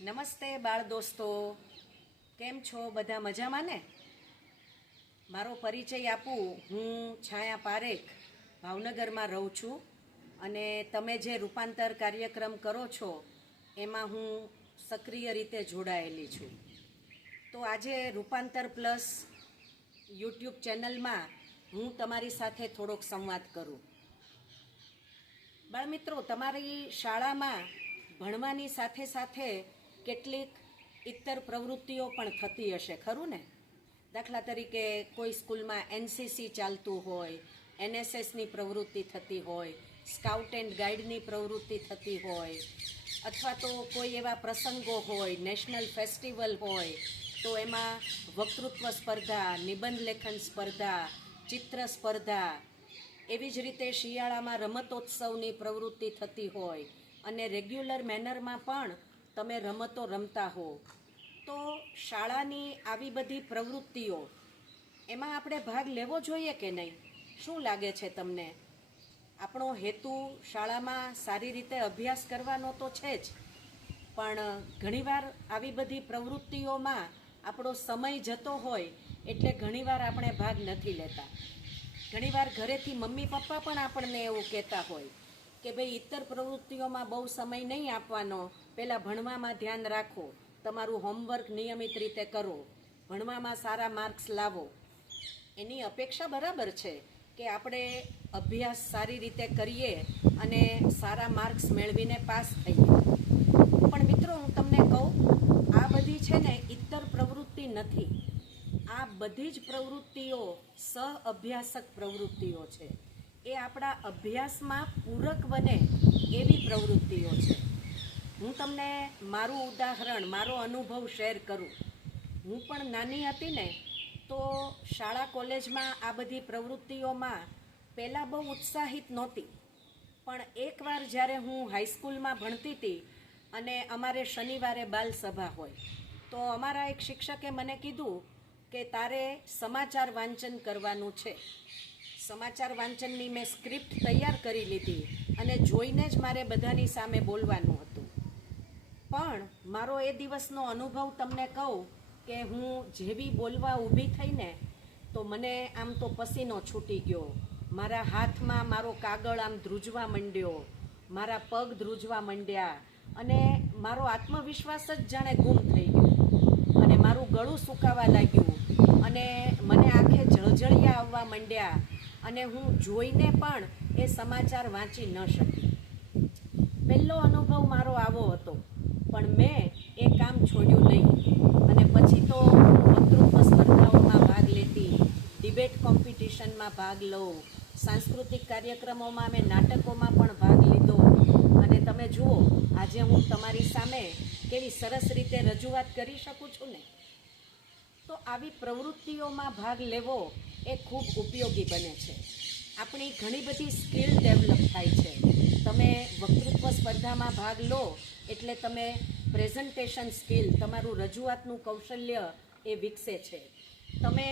નમસ્તે બાળ દોસ્તો, કેમ છો? બધા મજામાં ને? મારો પરિચય આપું, હું છાયા પારેખ ભાવનગરમાં રહું છું અને તમે જે રૂપાંતર કાર્યક્રમ કરો છો એમાં હું સક્રિય રીતે જોડાયેલી છું. તો આજે રૂપાંતર પ્લસ યુટ્યુબ ચેનલમાં હું તમારી સાથે થોડોક સંવાદ કરું. બાળમિત્રો, તમારી શાળામાં ભણવાની સાથે સાથે કેટલીક ઇતર પ્રવૃત્તિઓ પણ થતી હશે, ખરું ને? દાખલા તરીકે કોઈ સ્કૂલમાં એનસીસી ચાલતું હોય, એનએસએસની પ્રવૃત્તિ થતી હોય, સ્કાઉટ એન્ડ ગાઈડની પ્રવૃત્તિ થતી હોય, અથવા તો કોઈ એવા પ્રસંગો હોય, નેશનલ ફેસ્ટિવલ હોય તો એમાં વક્તૃત્વ સ્પર્ધા, નિબંધ લેખન સ્પર્ધા, ચિત્ર સ્પર્ધા, એવી જ રીતે શિયાળામાં રમતોત્સવની પ્રવૃત્તિ થતી હોય અને રેગ્યુલર મેનરમાં પણ તમે રમતો રમતા હો, તો શાળાની આવી બધી પ્રવૃત્તિઓ એમાં આપણે ભાગ લેવો જોઈએ કે નહીં? શું લાગે છે તમને? આપણો હેતુ શાળામાં સારી રીતે અભ્યાસ કરવાનો તો છે જ, પણ ઘણીવાર આવી બધી પ્રવૃત્તિઓમાં આપણો સમય જતો હોય એટલે ઘણીવાર આપણે ભાગ નથી લેતા. ઘણીવાર ઘરેથી મમ્મી પપ્પા પણ આપણને એવું કહેતા હોય કે ભાઈ ઇતર પ્રવૃત્તિઓમાં બહુ સમય નહીં આપવાનો, પહેલાં ભણવામાં ધ્યાન રાખો, તમારું હોમવર્ક નિયમિત રીતે કરો, ભણવામાં સારા માર્ક્સ લાવો. એની અપેક્ષા બરાબર છે કે આપણે અભ્યાસ સારી રીતે કરીએ અને સારા માર્ક્સ મેળવીને પાસ થઈએ. પણ મિત્રો, હું તમને કહું, આ બધી છે ને ઇતર પ્રવૃત્તિ નથી. આ બધી જ પ્રવૃત્તિઓ સહ-અભ્યાસક પ્રવૃત્તિઓ છે. એ આપણા અભ્યાસમાં પૂરક બને એવી પ્રવૃત્તિઓ છે. હું તમને મારું ઉદાહરણ, મારો અનુભવ શેર કરું. હું પણ નાની હતી ને તો શાળા કોલેજમાં આ બધી પ્રવૃત્તિઓમાં પહેલાં બહુ ઉત્સાહિત નહોતી, પણ એકવાર જ્યારે હું હાઈસ્કૂલમાં ભણતી હતી અને અમારે શનિવારે બાલસભા હોય તો અમારા એક શિક્ષકે મને કીધું કે તારે સમાચાર વાંચન કરવાનું છે. સમાચાર વાંચનની મેં સ્ક્રિપ્ટ તૈયાર કરી લીધી અને જોઈને જ મારે બધાની સામે બોલવાનું હતું. પણ મારો એ દિવસનો અનુભવ તમને કહું કે હું જેવી બોલવા ઊભી થઈને તો મને આમ તો પસીનો છૂટી ગયો, મારા હાથમાં મારો કાગળ આમ ધ્રુજવા માંડ્યો, મારા પગ ધ્રુજવા માંડ્યા અને મારો આત્મવિશ્વાસ જ જાણે ગુમ થઈ ગયો અને મારું ગળું સુકાવા લાગ્યું અને મને આંખે જળજળિયા આવવા માંડ્યા અને હું જોઈને પણ એ સમાચાર વાંચી ન શકી. પહેલો અનુભવ મારો આવો હતો, પણ મેં એ કામ છોડ્યું નહીં અને પછી તો વક્તૃત્વ સ્પર્ધાઓમાં ભાગ લેતી, ડિબેટ કોમ્પિટિશનમાં ભાગ લઉં, સાંસ્કૃતિક કાર્યક્રમોમાં મેં નાટકોમાં પણ ભાગ લીધો અને તમે જુઓ આજે હું તમારી સામે કેવી સરસ રીતે રજૂઆત કરી શકું છું ને. તો આવી પ્રવૃત્તિઓમાં ભાગ લેવો એ ખૂબ ઉપયોગી બને છે. આપણી ઘણી બધી સ્કિલ ડેવલપ થાય છે. તમે વક્તૃત્વ સ્પર્ધામાં ભાગ લો એટલે તમે પ્રેઝન્ટેશન સ્કિલ, તમારું રજૂઆતનું કૌશલ્ય એ વિકસે છે. તમે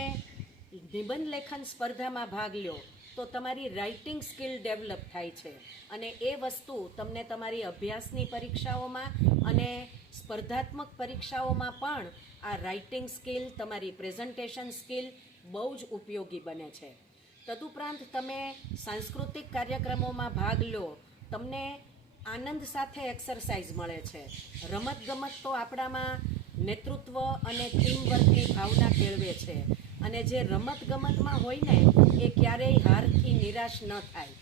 નિબંધ લેખન સ્પર્ધામાં ભાગ લો તો તમારી રાઇટિંગ સ્કિલ ડેવલપ થાય છે અને એ વસ્તુ તમને તમારી અભ્યાસની પરીક્ષાઓમાં અને સ્પર્ધાત્મક પરીક્ષાઓમાં પણ આ રાઇટિંગ સ્કિલ, તમારી પ્રેઝન્ટેશન સ્કિલ બહુ જ ઉપયોગી બને છે. તદુપરાંત તમે સાંસ્કૃતિક કાર્યક્રમોમાં ભાગ લો, તમને આનંદ સાથે એક્સરસાઇઝ મળે છે. રમતગમત તો આપણામાં નેતૃત્વ અને ટીમવર્કની ભાવના કેળવે છે અને જે રમતગમતમાં હોય ને એ ક્યારેય હારથી નિરાશ ન થાય.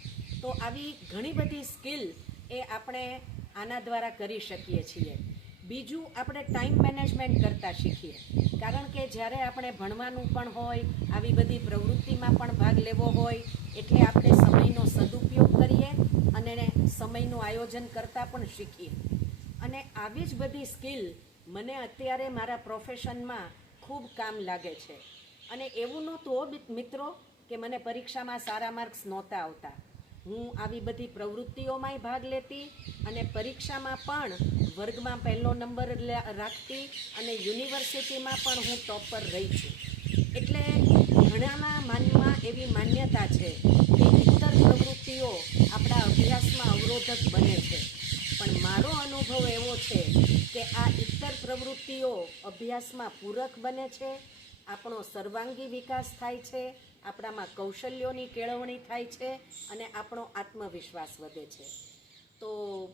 તો આવી ઘણી બધી સ્કિલ એ આપણે આના દ્વારા કરી શકીએ છીએ. બીજું, આપણે ટાઈમ મેનેજમેન્ટ કરતાં શીખીએ, કારણ કે જ્યારે આપણે ભણવાનું પણ હોય, આવી બધી પ્રવૃત્તિમાં પણ ભાગ લેવો હોય એટલે આપણે સમયનો સદુપયોગ કરીએ અને સમયનું આયોજન કરતાં પણ શીખીએ. અને આવી જ બધી સ્કિલ મને અત્યારે મારા પ્રોફેશનમાં ખૂબ કામ લાગે છે. અને એવું નહોતું મિત્રો કે મને પરીક્ષામાં સારા માર્ક્સ નહોતા આવતા. હું આવી બધી પ્રવૃત્તિઓમાંય ભાગ લેતી અને પરીક્ષામાં પણ વર્ગમાં પહેલો નંબર રાખતી અને યુનિવર્સિટીમાં પણ હું ટોપર રહી છું. એટલે ઘણાના મનમાં એવી માન્યતા છે કે ઇતર પ્રવૃત્તિઓ આપણા અભ્યાસમાં અવરોધક બને છે, પણ મારો અનુભવ એવો છે કે આ ઇત્તર પ્રવૃત્તિઓ અભ્યાસમાં પૂરક બને છે, આપણો સર્વાંગી વિકાસ થાય છે, આપણામાં કૌશલ્યોની કેળવણી થાય છે અને આપણો આત્મવિશ્વાસ વધે છે. તો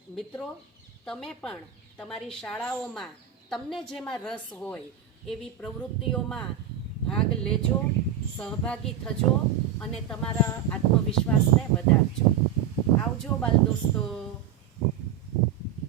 મિત્રો, તમે પણ તમારી શાળાઓમાં તમને જેમાં રસ હોય એવી પ્રવૃત્તિઓમાં ભાગ લેજો, સહભાગી થજો અને તમારા આત્મવિશ્વાસને વધારજો. આવજો બાલ દોસ્તો.